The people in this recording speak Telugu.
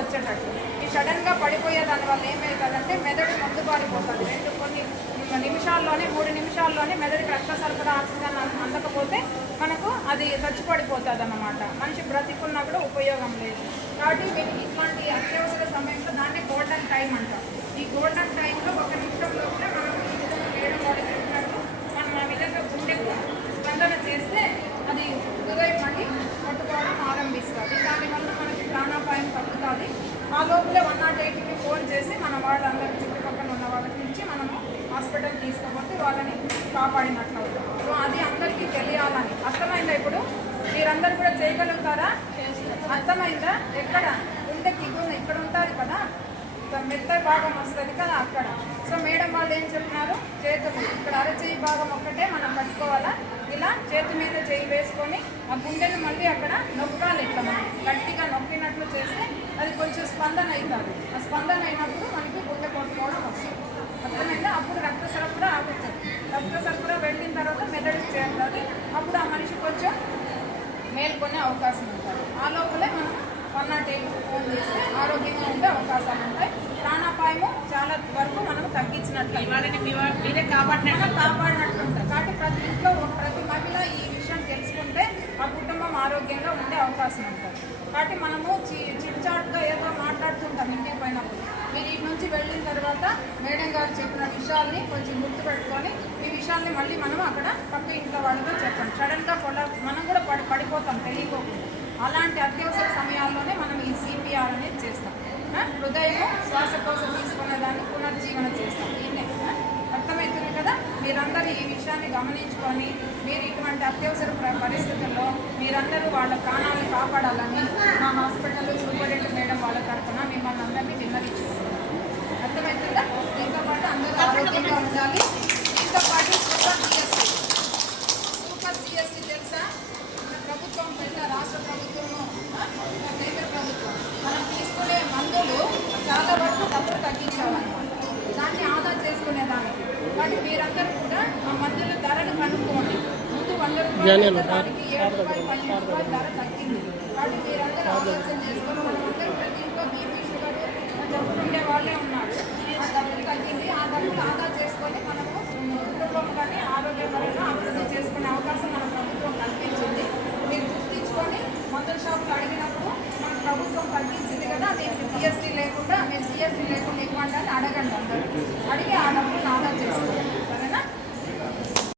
వచ్చేటట్టు. ఈ సడన్గా పడిపోయే దానివల్ల ఏమవుతుందంటే మెదడు ముందు పారిపోతుంది. కొన్ని నిమిషాల్లోనే 3 నిమిషాల్లోనే మెదడుకి రక్త సరఫరా ఆక్సిజన్ అందకపోతే మనకు అది చచ్చిపడిపోతుంది అన్నమాట. మనిషి బ్రతికున్నా కూడా ఉపయోగం లేదు. కాబట్టి మీకు ఇట్లాంటి అత్యవసర సమయంలో దాన్ని గోల్డెన్ టైం అంటాం. ఈ గోల్డెన్ టైంలో 1 నిమిషంలో కూడా మనం ఈ విధంగా వేయడం వాళ్ళు చెప్పినట్టు మనం ఆ విధంగా గుండెకు స్పందన చేస్తే అది హృదయం మళ్ళీ పట్టుకోవడం ఆరంభిస్తుంది. దానివల్ల మనకి ప్రాణాపాయం తగ్గుతుంది. ఆ లోపలే 108కి ఫోన్ చేసి మన వాళ్ళందరి చుట్టుపక్కల ఉన్న వాళ్ళకి నుంచి మనము హాస్పిటల్ తీసుకోబోతే వాళ్ళని కాపాడినట్లు అవుతాం. సో అది అందరికీ తెలియాలని. అర్థమైందా? ఇప్పుడు మీరందరూ కూడా చేయగలుగుతారా? అర్థమైందా? ఎక్కడ గుండెకి ఇక్కడ ఉంటుంది కదా, మెత్త భాగం వస్తుంది కదా అక్కడ. సో మేడం వాళ్ళు ఏం చెప్పినారు, చేతులు ఇక్కడ అరచేయి భాగం ఒక్కటే మనం పట్టుకోవాలా. ఇలా చేతి మీద చేయి వేసుకొని ఆ గుండెను మళ్ళీ అక్కడ నొక్కాలి. ఇట్లా మనం గట్టిగా నొక్కినట్లు చేస్తే అది కొంచెం స్పందన అవుతుంది. ఆ స్పందన అయినప్పుడు మనకి గుండె కొట్టుకోవడం వస్తుంది. అర్థమైందా? అప్పుడు రక్త సరఫరా ఆగుతుంది. రక్త సరఫరా వెళ్ళిన తర్వాత మెదడుకి చేరుతుంది. అప్పుడు ఆ మనిషి కొంచెం మేల్కొనే అవకాశం ఉంటుంది. ఆ లోపలే మనం 108 ఫోన్ చేస్తే ఆరోగ్యంగా ఉండే అవకాశాలు ఉంటాయి. ప్రాణాపాయము చాలా వరకు మనం తగ్గించినట్లు, మీరే కాపాడినట్లు ఉంటుంది. కాబట్టి ప్రతి ఇంట్లో ప్రతి మహిళ ఈ విషయం తెలుసుకుంటే ఆ కుటుంబం ఆరోగ్యంగా ఉండే అవకాశం ఉంటుంది. కాబట్టి మనము చిట్చాటుగా ఏదో మాట్లాడుతుంటాం ఇంటికి పోయినప్పుడు. మీరు ఇంటి నుంచి వెళ్ళిన తర్వాత మేడం గారు చెప్పిన విషయాల్ని కొంచెం గుర్తుపెట్టుకొని ఈ విషయాల్ని మళ్ళీ మనం అక్కడ పక్క ఇంట్లో వాళ్ళతో చెప్పండి. సడన్గా మనం కూడా పడిపోతాం తెలియకోకుండా. అలాంటి అత్యవసర సమయాల్లోనే మనం ఈ సిపిఆర్ అనేది చేస్తాం. హృదయం శ్వాసకోశ తీసుకునేదాన్ని పునర్జీవన చేస్తాం. దీన్నే అర్థమవుతుంది కదా. మీరందరూ ఈ విషయాన్ని గమనించుకొని మీరు ఇటువంటి అత్యవసర పరిస్థితుల్లో మీరందరూ వాళ్ళ ప్రాణాలను కాపాడాలని మా హాస్పిటల్ సూపరింటెండెంట్ మేడం వాళ్ళ తరఫున మిమ్మల్ని అందరినీ విన్నవించుకుంటున్నాం. అర్థమవుతుందా? దీంతో పాటు అందరూ ఆరోగ్యంగా ఉండాలి. దీంతో పాటు సూపర్ జిఎస్టీ తెలుసా? మన ప్రభుత్వం పెద్ద రాష్ట్ర ప్రభుత్వము కేంద్ర ప్రభుత్వం మనం తీసుకునే మందులు చాలా వరకు డబ్బులు తగ్గించాలన్నమాట, దాన్ని ఆదా చేసుకునేదానికి. కాబట్టి మీరందరూ కూడా ఆ మందుల ధరలు కనుక్కోండి. ముందు 100 రూపాయలు దానికి 7 రూపాయలు 12 రూపాయలు ధర తగ్గింది. కాబట్టి మీరందరూ ఆలోచన చేసుకొని మనం అందరూ ప్రతి ఇంట్లో బీపీ షుగర్ జబ్బులు ఉండే వాళ్ళే ఉన్నారు.